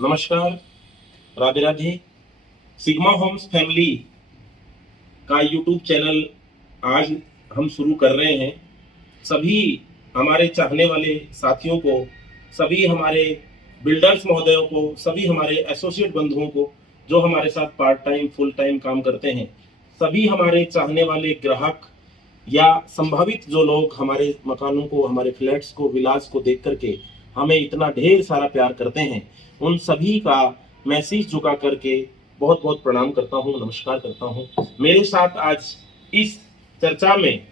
नमस्कार, Radhe Radhe. Sigma Homes family का YouTube channel आज हम शुरू कर रहे हैं। सभी हमारे चाहने वाले साथियों को, सभी हमारे बिल्डर्स महोदयों को, सभी हमारे एसोसिएट बंधुओं को जो हमारे साथ पार्ट टाइम फुल टाइम काम करते हैं, सभी हमारे चाहने वाले ग्राहक या संभावित जो लोग हमारे मकानों को, हमारे फ्लैट्स को, विलास को देख करके हमें इतना ढेर सारा प्यार करते हैं, उन सभी का मैं शीश झुका करके बहुत बहुत प्रणाम करता हूँ, नमस्कार करता हूँ। मेरे साथ आज इस चर्चा में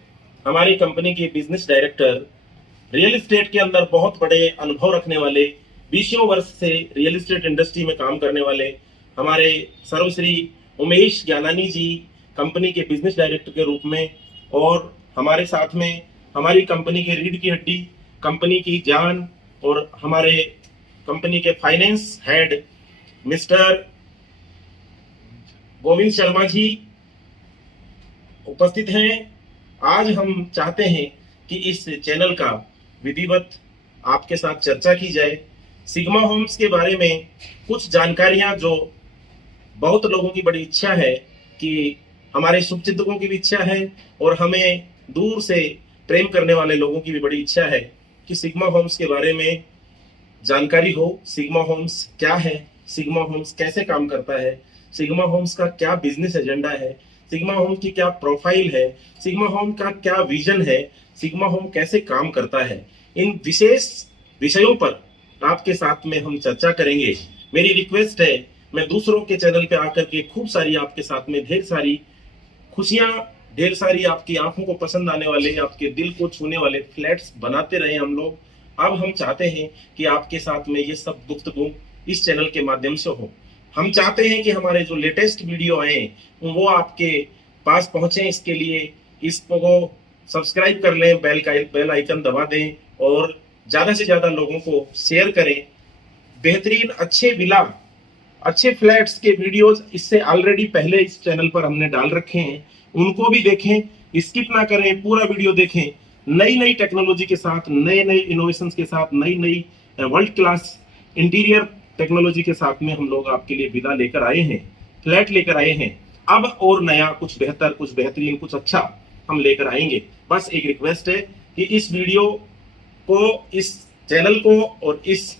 हमारी कंपनी के बिजनेस डायरेक्टर, रियल एस्टेट के अंदर बहुत बड़े अनुभव रखने वाले, 20 वर्ष से रियल एस्टेट इंडस्ट्री में काम करने वाले हमारे सर्वश्री उमेश ज्ञानानी जी कंपनी के बिजनेस डायरेक्टर के रूप में, और हमारे साथ में हमारी कंपनी के रीढ़ की हड्डी, कंपनी की जान और हमारे कंपनी के finance head mister Govind Sharma ji उपस्थित हैं। आज हम चाहते हैं कि इस चैनल का विधिवत आपके साथ चर्चा की जाए। सिग्मा होम्स के बारे में कुछ जानकारियां जो बहुत लोगों की बड़ी इच्छा है, कि हमारे शुभचिंतकों की भी इच्छा है और हमें दूर से प्रेम करने वाले लोगों की भी बड़ी इच्छा है कि सिग्मा होम्स के बारे में जानकारी हो। सिग्मा होम्स क्या है, सिग्मा होम्स कैसे काम करता है, सिग्मा होम्स का क्या बिजनेस एजेंडा है, सिग्मा होम की क्या प्रोफाइल है, सिग्मा होम का क्या विजन है, सिग्मा होम कैसे काम करता है, इन विशेष विषयों पर आपके साथ में हम चर्चा करेंगे। मेरी रिक्वेस्ट है, मैं दूसरों के चैनल पे आकर के खूब सारी आपके साथ में ढेर सारी खुशियां, ढेर सारी आपकी आंखों को पसंद आने वाले, आपके दिल को छूने वाले फ्लैट्स बनाते रहे हम लोग। अब हम चाहते हैं कि आपके साथ में ये सब गुफ्तगू इस चैनल के माध्यम से हो। हम चाहते हैं कि हमारे जो लेटेस्ट वीडियो आए वो आपके पास पहुंचे। इसके लिए इसको सब्सक्राइब कर लें, बेल आइकन दबा दें और ज्यादा से ज्यादा लोगों को शेयर करें। बेहतरीन अच्छे विला, अच्छे फ्लैट्स के वीडियोस इससे ऑलरेडी पहले इस चैनल पर हमने डाल रखे हैं, उनको भी देखें, स्किप ना करें, पूरा वीडियो देखें। नई नई टेक्नोलॉजी के साथ, नए नए इनोवेशंस के साथ, नई नई वर्ल्ड क्लास इंटीरियर टेक्नोलॉजी के साथ में हम लोग आपके लिए विला लेकर आए हैं, फ्लैट लेकर आए हैं। अब और नया, कुछ बेहतर, कुछ बेहतरीन, कुछ अच्छा हम लेकर आएंगे। बस एक रिक्वेस्ट है कि इस वीडियो को, इस चैनल को और इस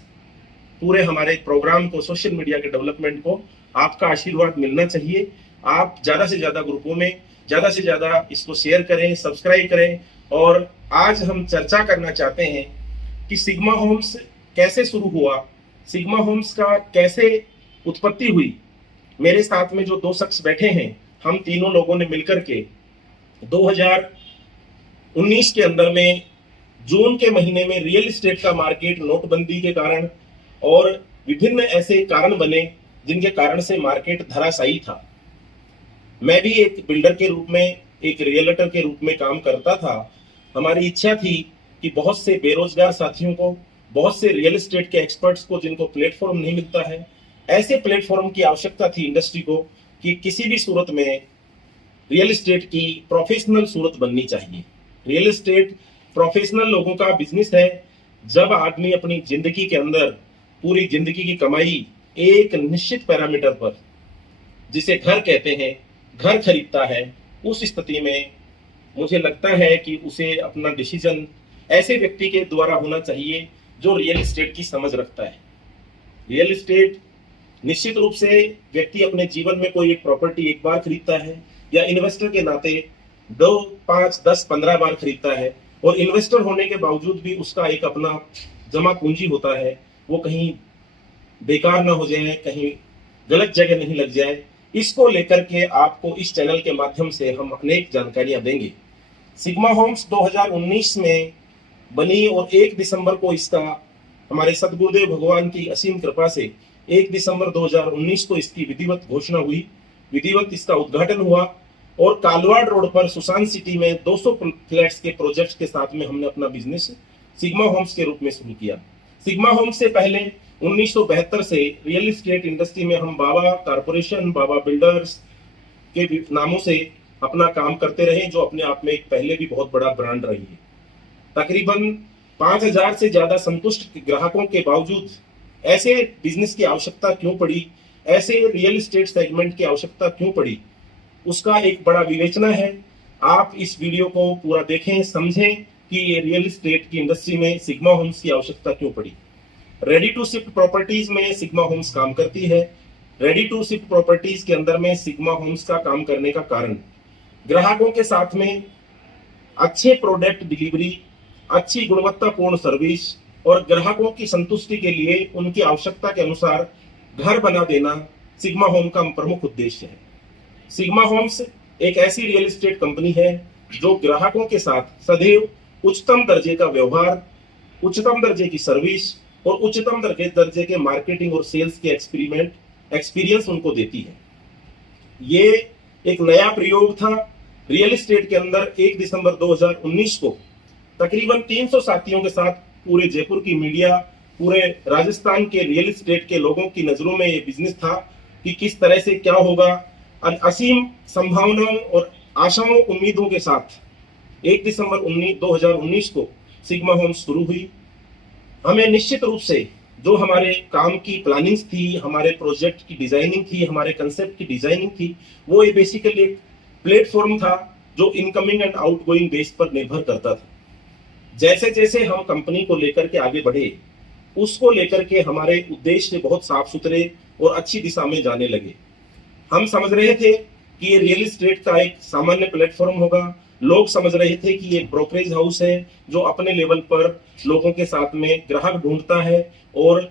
पूरे हमारे प्रोग्राम को, सोशल मीडिया के डेवलपमेंट को आपका आशीर्वाद मिलना चाहिए। आप ज्यादा से ज्यादा ग्रुपों में ज्यादा से ज्यादा इसको शेयर करें, सब्सक्राइब करें। और आज हम चर्चा करना चाहते हैं कि सिग्मा होम्स कैसे शुरू हुआ, सिग्मा होम्स का कैसे उत्पत्ति हुई। मेरे साथ में जो दो शख्स बैठे हैं, हम तीनों लोगों ने मिलकर के 2019 के अंदर में जून के महीने में रियल एस्टेट का मार्केट नोटबंदी के कारण और विभिन्न ऐसे कारण बने जिनके कारण से मार्केट धराशायी था। मैं भी एक बिल्डर के रूप में, एक रियल्टर के रूप में काम करता था। हमारी इच्छा थी कि बहुत से बेरोजगार साथियों को, बहुत से रियल एस्टेट के एक्सपर्ट्स को जिनको प्लेटफॉर्म नहीं मिलता है, ऐसे प्लेटफॉर्म की आवश्यकता थी इंडस्ट्री को, कि किसी भी सूरत में रियल एस्टेट की प्रोफेशनल सूरत बननी चाहिए। रियल एस्टेट प्रोफेशनल लोगों का बिजनेस है। जब आदमी अपनी जिंदगी के अंदर पूरी जिंदगी की कमाई एक निश्चित पैरामीटर पर, जिसे घर कहते हैं, घर खरीदता है, उस स्थिति में मुझे लगता है कि उसे अपना डिसीजन ऐसे व्यक्ति के द्वारा होना चाहिए जो रियल एस्टेट की समझ रखता है। रियल एस्टेट निश्चित रूप से व्यक्ति अपने जीवन में कोई एक प्रॉपर्टी एक बार खरीदता है, या इन्वेस्टर के नाते 2, 5, 10, 15 बार खरीदता है। और इन्वेस्टर होने के बावजूद भी उसका एक अपना जमा पूंजी होता है, वो कहीं बेकार ना हो जाए, कहीं गलत जगह नहीं लग जाए। इसको लेकर के आपको इस चैनल के माध्यम से हम अनेक जानकारियां देंगे। सिग्मा होम्स 2019 में बनी और 1 दिसंबर को इसका, हमारे सदगुरुदेव भगवान की असीम कृपा से 1 दिसंबर 2019 को इसकी विधिवत घोषणा हुई, विधिवत इसका उद्घाटन हुआ। और कालवाड़ रोड पर सुशांत सिटी में 200 फ्लैट्स के प्रोजेक्ट्स के साथ में हमने अपना बिजनेस सिग्मा होम्स के रूप में शुरू किया। सिग्मा होम्स से पहले 1972 से रियल एस्टेट इंडस्ट्री में हम बाबा कारपोरेशन, बाबा बिल्डर्स के नामों से अपना काम करते रहे, जो अपने आप में एक पहले भी बहुत बड़ा ब्रांड रही है। तकरीबन 5000 से ज्यादा संतुष्ट ग्राहकों के बावजूद ऐसे बिजनेस की आवश्यकता क्यों पड़ी, ऐसे रियल एस्टेट सेगमेंट की आवश्यकता क्यों पड़ी, उसका एक बड़ा विवेचना है। आप इस वीडियो को पूरा देखें, समझें कि ये रियल एस्टेट की इंडस्ट्री में सिग्मा होम्स की आवश्यकता क्यों पड़ी। रेडी टू शिफ्ट प्रॉपर्टीज में सिग्मा होम्स काम करती है। रेडी टू शिफ्ट प्रॉपर्टीज के अंदर में सिग्मा होम्स का काम करने का कारण ग्राहकों के साथ में अच्छे प्रोडक्ट डिलीवरी, अच्छी गुणवत्तापूर्ण सर्विस और ग्राहकों की संतुष्टि के लिए उनकी आवश्यकता के अनुसार घर बना देना सिग्मा होम का प्रमुख उद्देश्य है। सिग्मा होम्स एक ऐसी रियल एस्टेट कंपनी है जो ग्राहकों के साथ सदैव उच्चतम दर्जे का व्यवहार, उच्चतम दर्जे की सर्विस और उच्चतम दर्जे के मार्केटिंग और सेल्स के एक्सपीरियंस उनको देती है। ये एक नया प्रयोग था रियल एस्टेट के अंदर। 1 दिसंबर 2019 को तकरीबन 300 साथियों के साथ पूरे जयपुर की मीडिया, पूरे राजस्थान के रियल एस्टेट के लोगों की नजरों में ये बिजनेस था कि किस तरह से क्या होगा। असीम संभावनाओं और आशाओं उम्मीदों के साथ 1 दिसंबर 2019 को सिग्मा होम्स शुरू हुई। हमें निश्चित रूप से जो हमारे काम की प्लानिंग्स थी, हमारे प्रोजेक्ट की डिजाइनिंग थी, हमारे कंसेप्ट की डिजाइनिंग थी, वो ये बेसिकली एक प्लेटफॉर्म था जो इनकमिंग एंड आउटगोइंग बेस पर निर्भर करता था। जैसे जैसे हम कंपनी को लेकर के आगे बढ़े, उसको लेकर के हमारे उद्देश्य बहुत साफ सुथरे और अच्छी दिशा में जाने लगे। हम समझ रहे थे कि ये रियल एस्टेट का एक सामान्य प्लेटफॉर्म होगा। लोग समझ रहे थे कि ये ब्रोकरेज हाउस है जो अपने लेवल पर लोगों के साथ में ग्राहक ढूंढता है और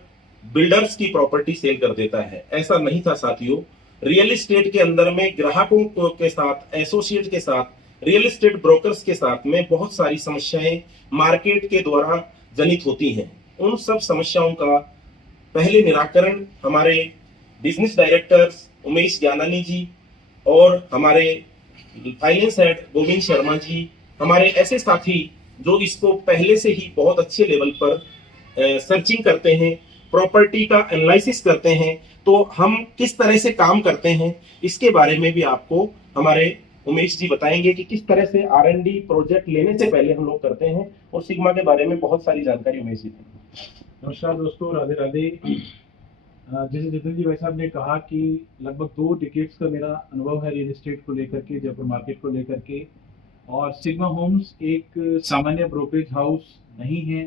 बिल्डर्स की प्रॉपर्टी सेल कर देता है। ऐसा नहीं था साथियों। रियल एस्टेट के अंदर में ग्राहकों के साथ, एसोसिएट के साथ, रियल एस्टेट ब्रोकर्स के साथ में बहुत सारी समस्याएं मार्केट के द्वारा जनित होती हैं। उन सब समस्याओं का पहले निराकरण हमारे बिजनेस डायरेक्टर्स उमेश ज्ञानानी जी और हमारे फाइनेंस हेड गोविंद शर्मा जी, हमारे ऐसे साथी जो इसको पहले से ही बहुत अच्छे लेवल पर सर्चिंग करते हैं, प्रॉपर्टी का एनालिसिस करते हैं, तो हम किस तरह से काम करते हैं इसके बारे में भी आपको हमारे उमेश जी बताएंगे कि किस तरह से R&D प्रोजेक्ट लेने से पहले हम लोग करते हैं, और सिग्मा के बारे में बहुत सारी जानकारी उमेश जी। नमस्कार दोस्तों, राधे राधे। जैसे जितेंद्र जी भाई साहब ने कहा कि लगभग 2 डिकेड्स का मेरा अनुभव है रियल एस्टेट को लेकर के, जयपुर मार्केट को लेकर के। और सिग्मा होम्स एक सामान्य ब्रोकरेज हाउस नहीं है,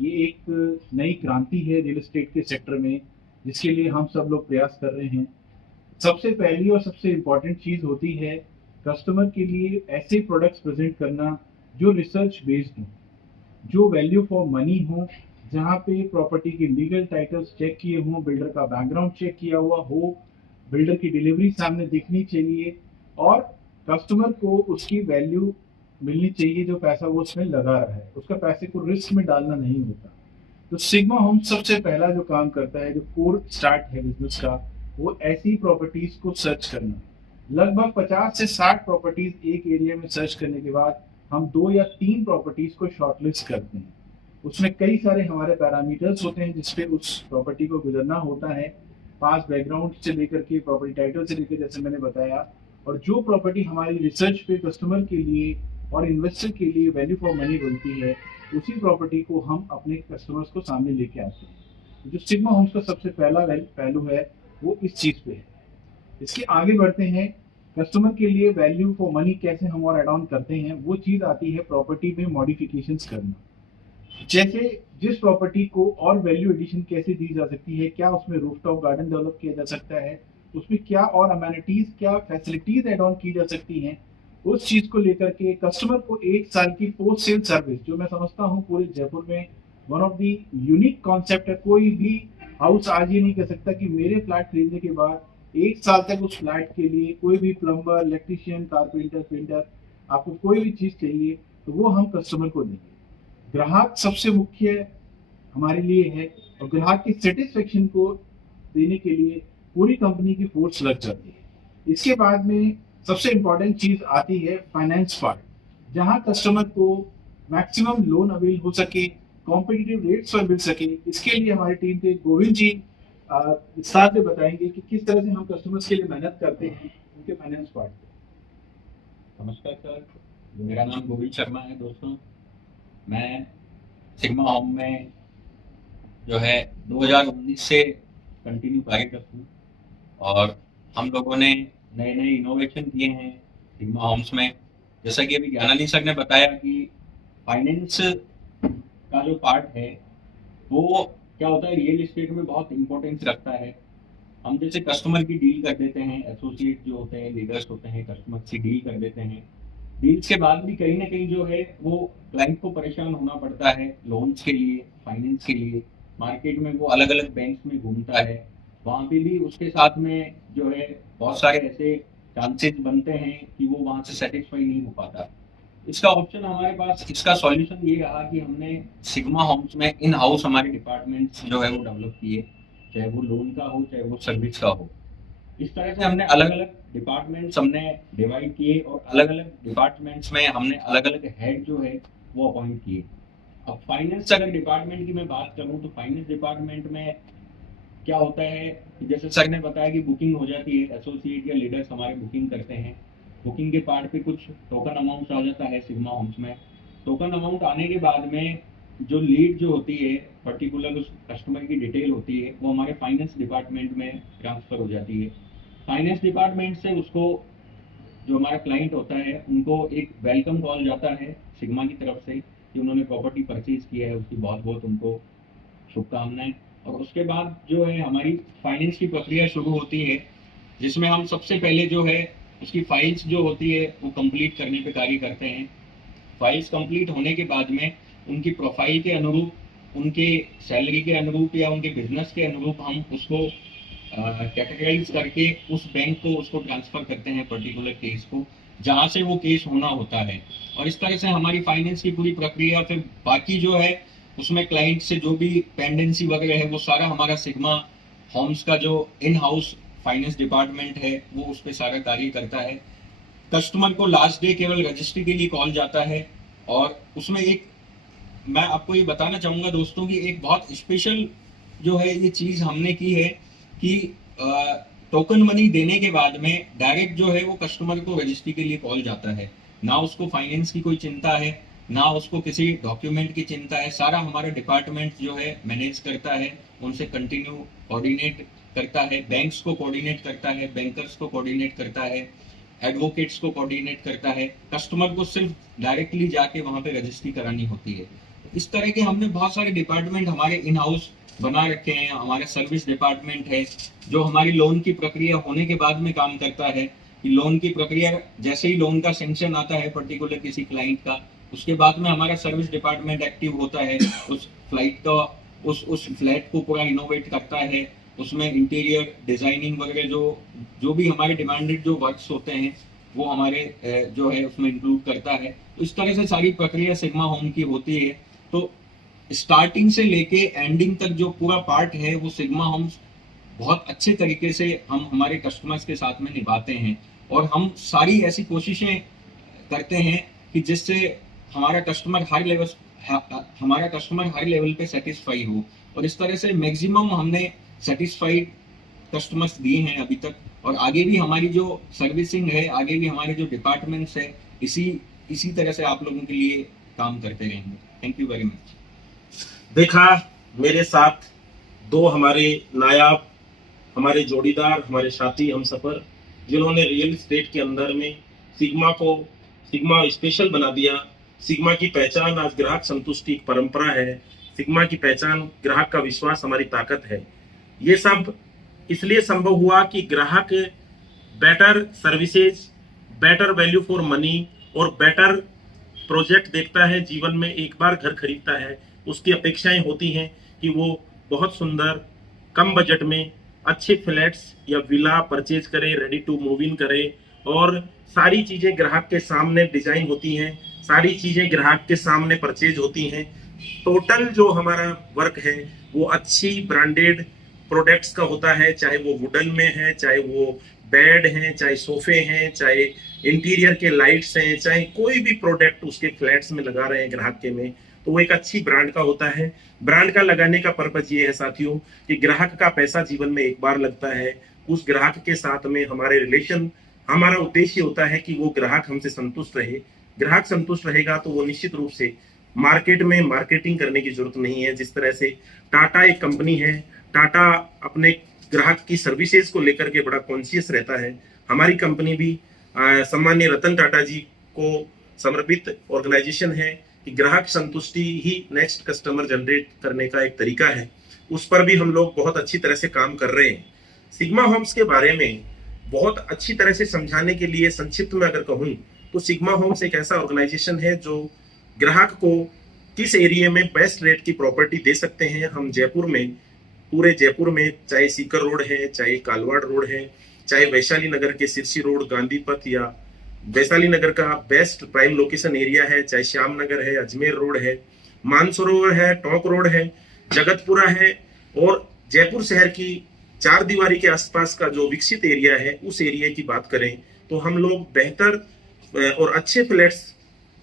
ये एक नई क्रांति है रियल एस्टेट के सेक्टर में, जिसके लिए हम सब लोग प्रयास कर रहे हैं। सबसे पहली और सबसे इम्पोर्टेंट चीज़ होती है कस्टमर के लिए ऐसे प्रोडक्ट्स प्रेजेंट करना जो रिसर्च बेस्ड हो, जो वैल्यू फॉर मनी हो, जहाँ पे प्रॉपर्टी के लीगल टाइटल्स चेक किए हों, बिल्डर का बैकग्राउंड चेक किया हुआ हो, बिल्डर की डिलीवरी सामने दिखनी चाहिए और कस्टमर को उसकी वैल्यू मिलनी चाहिए। जो पैसा वो उसमें लगा रहा है, उसका पैसे को रिस्क में डालना नहीं होता। तो सिग्मा होम सबसे पहला जो काम करता है, जो कोर स्टार्ट है बिजनेस का, वो ऐसी प्रॉपर्टीज को सर्च करना। लगभग 50 से 60 प्रॉपर्टीज एक एरिया में सर्च करने के बाद हम 2 या 3 प्रॉपर्टीज को शॉर्टलिस्ट करते हैं। उसमें कई सारे हमारे पैरामीटर्स होते हैं जिसपे उस प्रॉपर्टी को गुजरना होता है, पास बैकग्राउंड से लेकर के प्रॉपर्टी टाइटल से लेकर, जैसे मैंने बताया। और जो प्रॉपर्टी हमारी रिसर्च पे कस्टमर के लिए और इन्वेस्टर के लिए वैल्यू फॉर मनी बनती है, उसी प्रॉपर्टी को हम अपने कस्टमर्स को सामने लेके आते हैं। जो सिग्मा होम्स का सबसे पहला पहलू है वो इस चीज पे है। इसके आगे बढ़ते हैं, कस्टमर के लिए वैल्यू फॉर मनी कैसे हम और एड ऑन करते हैं, वो चीज आती है प्रॉपर्टी में मॉडिफिकेशंस करना। जैसे जिस प्रॉपर्टी को और वैल्यू एडिशन कैसे दी जा सकती है, क्या उसमें रूफटॉप गार्डन डेवलप किया जा सकता है, उसमें क्या और अमेनिटीज, क्या फैसिलिटीज एड ऑन की जा सकती हैं, उस चीज को लेकर के कस्टमर को 1 साल की पोस्ट सेल सर्विस, जो मैं समझता हूँ पूरे जयपुर में one of the unique concept है। कोई भी हाउस आज ये नहीं कह सकता कि मेरे फ्लैट खरीदने के बाद 1 साल तक उस फ्लैट के लिए कोई भी प्लम्बर, इलेक्ट्रीशियन, कारपेंटर, पेंटर, आपको कोई भी चीज चाहिए तो वो हम कस्टमर को देंगे। ग्राहक सबसे मुख्य हमारे लिए है, और ग्राहक की सेटिस्फेक्शन को देने के लिए पूरी कंपनी की फोर्स लग जाती है। इसके बाद में सबसे इंपॉर्टेंट चीज आती है फाइनेंस पार्ट, जहां कस्टमर को मैक्सिमम लोन अवेल हो सके, कॉम्पिटिटिव रेट्स पर मिल सके। इसके लिए हमारी टीम के गोविंद जी विस्तार से बताएंगे कि किस तरह से हम कस्टमर्स के लिए मेहनत करते हैं उनके फाइनेंस पार्ट पे। नमस्कार सर, मेरा नाम गोविंद शर्मा है। दोस्तों, मैं सिग्मा होम में जो है 2019 से कंटिन्यू कार्यरत हूँ और हम लोगों ने नए नए इनोवेशन किए हैं सिग्मा होम्स में। जैसा कि अभी ज्ञानानी सर ने बताया कि फाइनेंस का जो पार्ट है वो क्या होता है, रियल एस्टेट में बहुत इंपॉर्टेंस रखता है। हम जैसे कस्टमर की डील कर देते हैं, एसोसिएट जो होते हैं, लीडर्स होते हैं, कस्टमर की डील कर देते हैं। डील्स के बाद भी कहीं ना कहीं जो है वो क्लाइंट को परेशान होना पड़ता है लोन्स के लिए, फाइनेंस के लिए। मार्केट में वो अलग अलग बैंक्स में घूमता है, वहाँ पे भी उसके साथ में जो है बहुत सारे ऐसे चांसेस बनते हैं कि वो वहाँ से सेटिस्फाई नहीं हो पाता। इसका ऑप्शन हमारे पास, इसका सॉल्यूशन ये रहा कि हमने सिग्मा होम्स में इन हाउस हमारे डिपार्टमेंट्स जो है वो डेवलप किए, चाहे वो लोन का हो चाहे वो सर्विस का हो। इस तरह से हमने अलग अलग डिपार्टमेंट्स हमने डिवाइड किए और अलग अलग डिपार्टमेंट्स में हमने अलग अलग हेड जो है वो अपॉइंट किए। अब फाइनेंस अगर डिपार्टमेंट की मैं बात करूं तो फाइनेंस डिपार्टमेंट में क्या होता है कि जैसे सर ने बताया कि बुकिंग हो जाती है, एसोसिएट या लीडर्स हमारे बुकिंग करते हैं। बुकिंग के पार्ट पे कुछ टोकन अमाउंट आ जाता है सिग्मा होम्स में। टोकन अमाउंट आने के बाद में जो लीड जो होती है, पर्टिकुलर उस कस्टमर की डिटेल होती है, वो हमारे फाइनेंस डिपार्टमेंट में ट्रांसफर हो जाती है। फाइनेंस डिपार्टमेंट से उसको, जो हमारा क्लाइंट होता है, उनको एक वेलकम कॉल जाता है सिग्मा की तरफ से कि उन्होंने प्रॉपर्टी परचेज किया है, उसकी बहुत बहुत उनको शुभकामनाएं। और उसके बाद जो है हमारी फाइनेंस की प्रक्रिया शुरू होती है, जिसमें हम सबसे पहले जो है उसकी फाइल्स जो होती है वो कंप्लीट करने पे कार्य करते हैं। फाइल्स कंप्लीट होने के बाद में उनकी प्रोफाइल के अनुरूप, उनके सैलरी के अनुरूप या उनके बिजनेस के अनुरूप हम उसको कैटेगराइज करके उस बैंक को उसको ट्रांसफर करते हैं, पर्टिकुलर केस को जहाँ से वो केस होना होता है। और इस तरह से हमारी फाइनेंस की पूरी प्रक्रिया, फिर बाकी जो है उसमें क्लाइंट से जो भी पेंडेंसी वगैरह है वो सारा हमारा सिग्मा होम्स का जो इन हाउस फाइनेंस डिपार्टमेंट है वो उस पर सारा कार्य करता है। कस्टमर को लास्ट डे केवल रजिस्ट्री के लिए कॉल जाता है। और उसमें एक, मैं आपको ये बताना चाहूंगा दोस्तों कि एक बहुत स्पेशल जो है ये चीज हमने की है कि टोकन मनी देने के बाद में डायरेक्ट जो है वो कस्टमर को रजिस्ट्री के लिए कॉल जाता है। ना उसको फाइनेंस की कोई चिंता है, ना उसको किसी डॉक्यूमेंट की चिंता है। सारा हमारा डिपार्टमेंट जो है मैनेज करता है, उनसे कंटिन्यू कोऑर्डिनेट करता है, बैंक्स को कोऑर्डिनेट करता है, बैंकर्स को कोऑर्डिनेट करता है, एडवोकेट्स को कोऑर्डिनेट करता है। कस्टमर को सिर्फ डायरेक्टली जाके वहां पे रजिस्ट्री करानी होती है। इस तरह के हमने बहुत सारे डिपार्टमेंट हमारे इन हाउस बना रखे हैं। हमारा सर्विस डिपार्टमेंट है जो हमारी लोन की प्रक्रिया होने के बाद में काम करता है कि लोन की प्रक्रिया, जैसे ही लोन का सेंक्शन आता है पर्टिकुलर किसी क्लाइंट का, उसके बाद में हमारा सर्विस डिपार्टमेंट एक्टिव होता है। उस फ्लाइट का, उस फ्लैट को पूरा इनोवेट करता है, उसमें इंटीरियर डिजाइनिंग वगैरह जो जो भी हमारे डिमांडेड जो वर्क्स होते हैं वो हमारे जो है उसमें इंक्लूड करता है। तो इस तरह से सारी प्रक्रिया सिग्मा होम की होती है। तो स्टार्टिंग से लेके एंडिंग तक जो पूरा पार्ट है वो सिग्मा होम्स बहुत अच्छे तरीके से हम हमारे कस्टमर्स के साथ में निभाते हैं। और हम सारी ऐसी कोशिशें करते हैं कि जिससे हमारा कस्टमर हर लेवल पे सेटिस्फाई हो। और इस तरह से मैक्सिमम हमने सेटिस्फाइड कस्टमर्स दिए हैं अभी तक। और आगे भी हमारी जो सर्विसिंग है, आगे भी हमारे जो डिपार्टमेंट्स है, इसी इसी तरह से आप लोगों के लिए काम करते रहेंगे। Thank you very much. देखा, मेरे साथ दो हमारे नायाब, हमारे जोड़ीदार, हमारे साथी हम सफर, जिन्होंने रियल एस्टेट के अंदर में सिग्मा को सिग्मा स्पेशल बना दिया। सिग्मा की पहचान आज ग्राहक संतुष्टि एक परंपरा है। सिग्मा की पहचान ग्राहक का विश्वास हमारी ताकत है। ये सब इसलिए संभव हुआ कि ग्राहक better services, better value for money और बेटर प्रोजेक्ट देखता है। जीवन में एक बार घर खरीदता है, उसकी अपेक्षाएं होती हैं कि वो बहुत सुंदर, कम बजट में अच्छे फ्लैट्स या विला परचेज करे, रेडी टू मूव इन करे। और सारी चीजें ग्राहक के सामने डिजाइन होती हैं, सारी चीजें ग्राहक के सामने परचेज होती हैं। टोटल जो हमारा वर्क है वो अच्छी ब्रांडेड प्रोडक्ट्स का होता है, चाहे वो वुडन में है, चाहे वो बेड हैं, चाहे सोफे हैं, चाहे इंटीरियर के लाइट्स हैं, चाहे कोई भी प्रोडक्ट उसके फ्लैट्स में लगा रहे हैं ग्राहक के में, तो वो एक अच्छी ब्रांड का होता है। ब्रांड का लगाने का पर्पज ये है साथियों कि ग्राहक का पैसा जीवन में एक बार लगता है। उस ग्राहक के साथ में हमारे रिलेशन, हमारा उद्देश्य होता है कि वो ग्राहक हमसे संतुष्ट रहे। ग्राहक संतुष्ट रहेगा तो वो निश्चित रूप से मार्केट में मार्केटिंग करने की जरूरत नहीं है। जिस तरह से टाटा एक कंपनी है, टाटा अपने ग्राहक की सर्विसेज को लेकर के बड़ा कॉन्शियस रहता है। हमारी कंपनी भी सम्मान्य रतन टाटा जी को समर्पित ऑर्गेनाइजेशन है कि ग्राहक संतुष्टि ही नेक्स्ट कस्टमर जनरेट करने का एक तरीका है। उस पर भी हम लोग बहुत अच्छी तरह से काम कर रहे हैं। सिग्मा होम्स के बारे में बहुत अच्छी तरह से समझाने के लिए संक्षिप्त में अगर कहूँ तो सिग्मा होम्स एक ऐसा ऑर्गेनाइजेशन है जो ग्राहक को किस एरिया में बेस्ट रेट की प्रॉपर्टी दे सकते हैं। हम जयपुर में, पूरे जयपुर में, चाहे सीकर रोड है, चाहे कालवाड़ रोड है, चाहे वैशाली नगर के सिरसी रोड, गांधी पथ या वैशाली नगर का बेस्ट प्राइम लोकेशन एरिया है, चाहे श्याम नगर है, अजमेर रोड है, मानसरोवर है, टोंक रोड है, जगतपुरा है, और जयपुर शहर की चार दीवारी के आसपास का जो विकसित एरिया है उस एरिया की बात करें तो हम लोग बेहतर और अच्छे फ्लैट्स,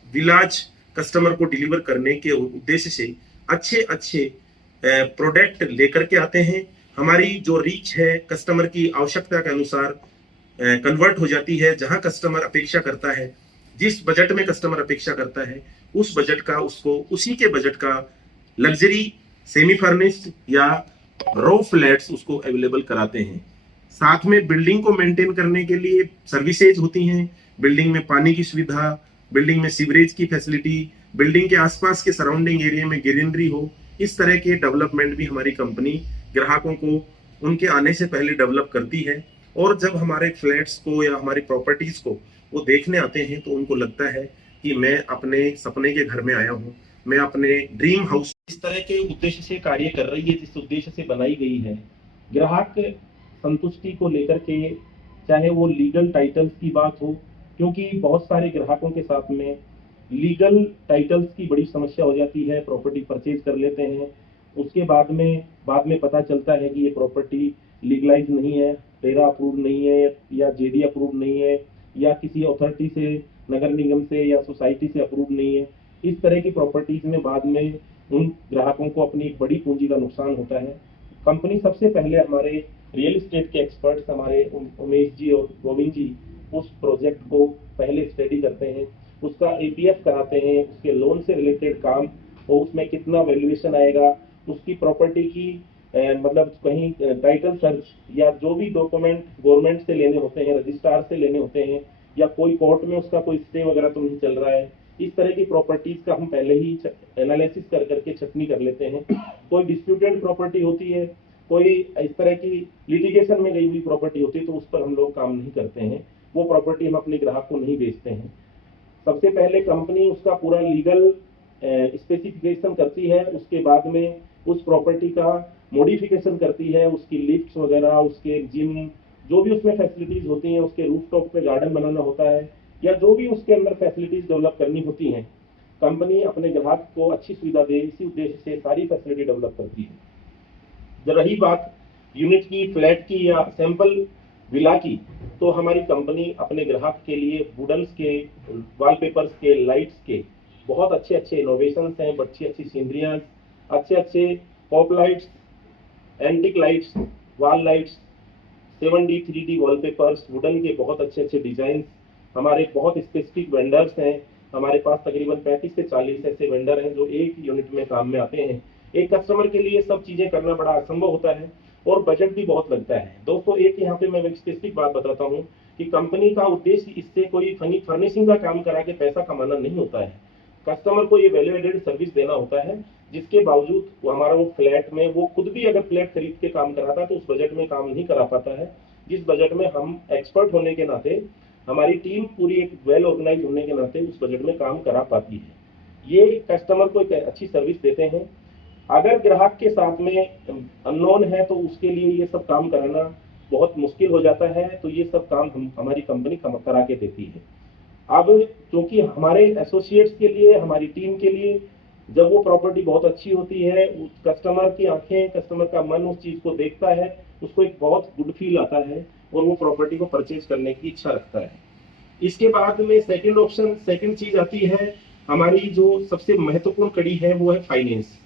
विलाज कस्टमर को डिलीवर करने के उद्देश्य से अच्छे अच्छे प्रोडक्ट लेकर के आते हैं। हमारी जो रीच है कस्टमर की आवश्यकता के अनुसार कन्वर्ट हो जाती है। जहां कस्टमर अपेक्षा करता है, जिस बजट में कस्टमर अपेक्षा करता है, उस बजट का उसको उसी के बजट का लग्जरी सेमी फर्निश्ड या रो फ्लैट्स उसको अवेलेबल कराते हैं। साथ में बिल्डिंग को मेंटेन करने के लिए सर्विसेज होती हैं। बिल्डिंग में पानी की सुविधा, बिल्डिंग में सीवरेज की फैसिलिटी, बिल्डिंग के आसपास के सराउंडिंग एरिया में ग्रीनरी हो, इस तरह के डेवलपमेंट भी हमारी कंपनी ग्राहकों को उनके आने से पहले डेवलप करती है। और जब हमारे फ्लैट्स को या हमारी प्रॉपर्टीज को वो देखने आते हैं तो उनको लगता है कि मैं अपने सपने के घर में आया हूँ, मैं अपने ड्रीम हाउस। इस तरह के उद्देश्य से कार्य कर रही है, जिस उद्देश्य से बनाई गई है। ग्राहक संतुष्टि को लेकर के, चाहे वो लीगल टाइटल्स की बात हो, क्योंकि बहुत सारे ग्राहकों के साथ में लीगल टाइटल्स की बड़ी समस्या हो जाती है। प्रॉपर्टी परचेज कर लेते हैं, उसके बाद में पता चलता है कि ये प्रॉपर्टी लीगलाइज नहीं है, रेरा अप्रूव नहीं है, या जेडी अप्रूव नहीं है, या किसी अथॉरिटी से, नगर निगम से या सोसाइटी से अप्रूव नहीं है। इस तरह की प्रॉपर्टीज में बाद में उन ग्राहकों को अपनी एक बड़ी पूंजी का नुकसान होता है। कंपनी सबसे पहले, हमारे रियल एस्टेट के एक्सपर्ट्स हमारे उमेश जी और गोविंद जी उस प्रोजेक्ट को पहले स्टडी करते हैं, उसका एपीएफ कराते हैं, उसके लोन से रिलेटेड काम, और उसमें कितना वैल्यूएशन आएगा, उसकी प्रॉपर्टी की मतलब कहीं टाइटल सर्च या जो भी डॉक्यूमेंट गवर्नमेंट से लेने होते हैं, रजिस्ट्रार से लेने होते हैं, या कोई कोर्ट में उसका कोई स्टे वगैरह तो नहीं चल रहा है। इस तरह की प्रॉपर्टीज का हम पहले ही एनालिसिस कर करके छटनी कर लेते हैं। कोई डिस्प्यूटेड प्रॉपर्टी होती है, कोई इस तरह की लिटिगेशन में गई हुई प्रॉपर्टी होती है, तो उस पर हम लोग काम नहीं करते हैं। वो प्रॉपर्टी हम अपने ग्राहक को नहीं बेचते हैं। सबसे पहले कंपनी उसका पूरा लीगल स्पेसिफिकेशन करती है, उसके बाद में उस प्रॉपर्टी का मॉडिफिकेशन करती है, उसकी लिफ्ट्स वगैरह, उसके जिम, जो भी उसमें फैसिलिटीज होती हैं, उसके रूफटॉप पे गार्डन बनाना होता है, या जो भी उसके अंदर फैसिलिटीज डेवलप करनी होती हैं, कंपनी अपने ग्राहक को अच्छी सुविधा दे, इसी उद्देश्य से सारी फैसिलिटी डेवलप करती है। जब रही बात यूनिट की, फ्लैट की या सैंपल विला की, तो हमारी कंपनी अपने ग्राहक के लिए वुडन्स के, वॉलपेपर्स के, लाइट्स के बहुत अच्छे अच्छे इनोवेशंस हैं, अच्छी अच्छी सीनरियाँ, अच्छे अच्छे pop lights, antique lights, wall lights, 7D 3D wallpapers, wooden के बहुत अच्छे अच्छे डिजाइन। हमारे बहुत स्पेसिफिक वेंडर्स हैं, हमारे पास तकरीबन 35 से 40 ऐसे वेंडर हैं जो एक यूनिट में काम में आते हैं। एक कस्टमर के लिए सब चीजें करना बड़ा असंभव होता है और बजट भी बहुत लगता है। दोस्तों, एक यहाँ पे मैं एक स्पेसिफिक बात बताता हूँ कि कंपनी का उद्देश्य इससे कोई फर्निशिंग का काम करा के पैसा कमाना नहीं होता है। कस्टमर को ये वैल्यू एडेड सर्विस देना होता है, जिसके बावजूद हमारा वो फ्लैट में, वो खुद भी अगर फ्लैट खरीद के काम कराता तो उस बजट में काम नहीं करा पाता है, जिस बजट में हम एक्सपर्ट होने के नाते, हमारी टीम पूरी एक वेल ऑर्गेनाइज होने के नाते उस बजट में काम करा पाती है। ये कस्टमर को एक अच्छी सर्विस देते हैं। अगर ग्राहक के साथ में अननोन है तो उसके लिए ये सब काम कराना बहुत मुश्किल हो जाता है, तो ये सब काम हमारी कंपनी करा के देती है। अब क्योंकि हमारे एसोसिएट्स के लिए, हमारी टीम के लिए, जब वो प्रॉपर्टी बहुत अच्छी होती है, कस्टमर की आंखें, कस्टमर का मन उस चीज को देखता है, उसको एक बहुत गुड फील आता है और वो प्रॉपर्टी को परचेज करने की इच्छा रखता है। इसके बाद में सेकंड चीज आती है, हमारी जो सबसे महत्वपूर्ण कड़ी है वो है फाइनेंस।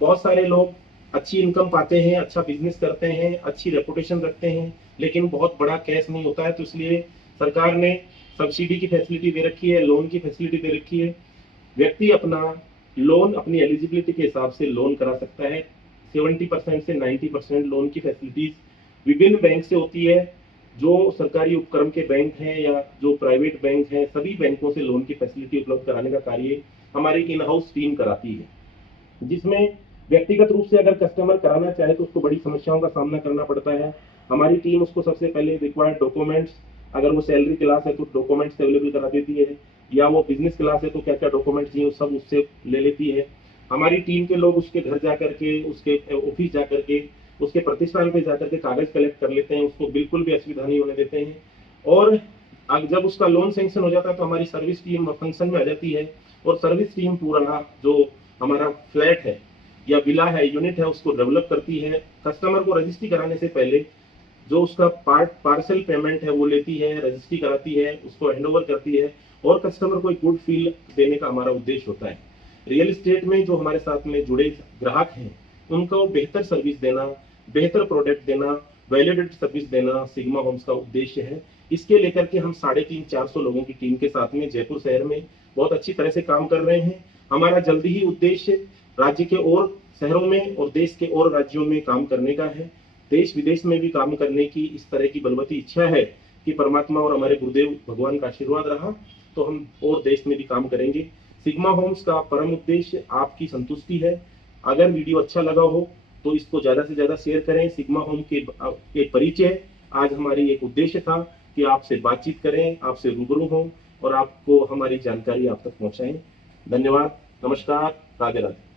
बहुत सारे लोग अच्छी इनकम पाते हैं, अच्छा बिजनेस करते हैं, अच्छी रेपुटेशन रखते हैं, लेकिन बहुत बड़ा कैश नहीं होता है, तो इसलिए सरकार ने सब्सिडी की फैसिलिटी दे रखी है, लोन की फैसिलिटी दे रखी है। व्यक्ति अपना लोन अपनी एलिजिबिलिटी के हिसाब से लोन करा सकता है। 70% से 90% लोन की फैसिलिटीज विभिन्न बैंक से होती है। जो सरकारी उपक्रम के बैंक हैं या जो प्राइवेट बैंक हैं, सभी बैंकों से लोन की फैसिलिटी उपलब्ध कराने का कार्य हमारी इन हाउस टीम कराती है, जिसमें व्यक्तिगत रूप से अगर कस्टमर कराना चाहे तो उसको बड़ी समस्याओं का सामना करना पड़ता है। हमारी टीम उसको सबसे पहले रिक्वायर्ड डॉक्यूमेंट्स, अगर वो सैलरी क्लास है तो डॉक्यूमेंट्स अवेलेबल करा देती है, या वो बिजनेस क्लास है तो क्या क्या डॉक्यूमेंट्स चाहिए सब उससे ले लेती है। हमारी टीम के लोग उसके घर जा करके, उसके ऑफिस जा करके, उसके प्रतिष्ठान पे जाकर के कागज कलेक्ट कर लेते हैं, उसको बिल्कुल भी असुविधा नहीं होने देते हैं। और जब उसका लोन सैंक्शन हो जाता है तो हमारी सर्विस टीम फंक्शन में आ जाती है, और सर्विस टीम पूरा जो हमारा फ्लैट है या विला है, यूनिट है, उसको डेवलप करती है। कस्टमर को रजिस्ट्री कराने से पहले जो उसका पार्सल पेमेंट है वो लेती है, रजिस्ट्री कराती है, उसको हैंडओवर करती है, और कस्टमर को एक गुड फील देने का हमारा उद्देश्य होता है। रियल एस्टेट में जो हमारे साथ में जुड़े ग्राहक हैं उनको बेहतर सर्विस देना, बेहतर प्रोडक्ट देना, वैलिडेटेड सर्विस देना सिग्मा होम्स का उद्देश्य है। इसके लेकर के हम 350-400 लोगों की टीम के साथ में जयपुर शहर में बहुत अच्छी तरह से काम कर रहे हैं। हमारा जल्दी ही उद्देश्य राज्य के और शहरों में और देश के और राज्यों में काम करने का है। देश विदेश में भी काम करने की इस तरह की बलवती इच्छा है कि परमात्मा और हमारे गुरुदेव भगवान का आशीर्वाद रहा तो हम और देश में भी काम करेंगे। सिग्मा होम्स का परम उद्देश्य आपकी संतुष्टि है। अगर वीडियो अच्छा लगा हो तो इसको ज्यादा से ज्यादा शेयर करें। सिग्मा होम के परिचय आज हमारी एक उद्देश्य था कि आपसे बातचीत करें, आपसे रूबरू हों और आपको हमारी जानकारी आप तक पहुंचाएं। धन्यवाद, नमस्कार, राधे राधे।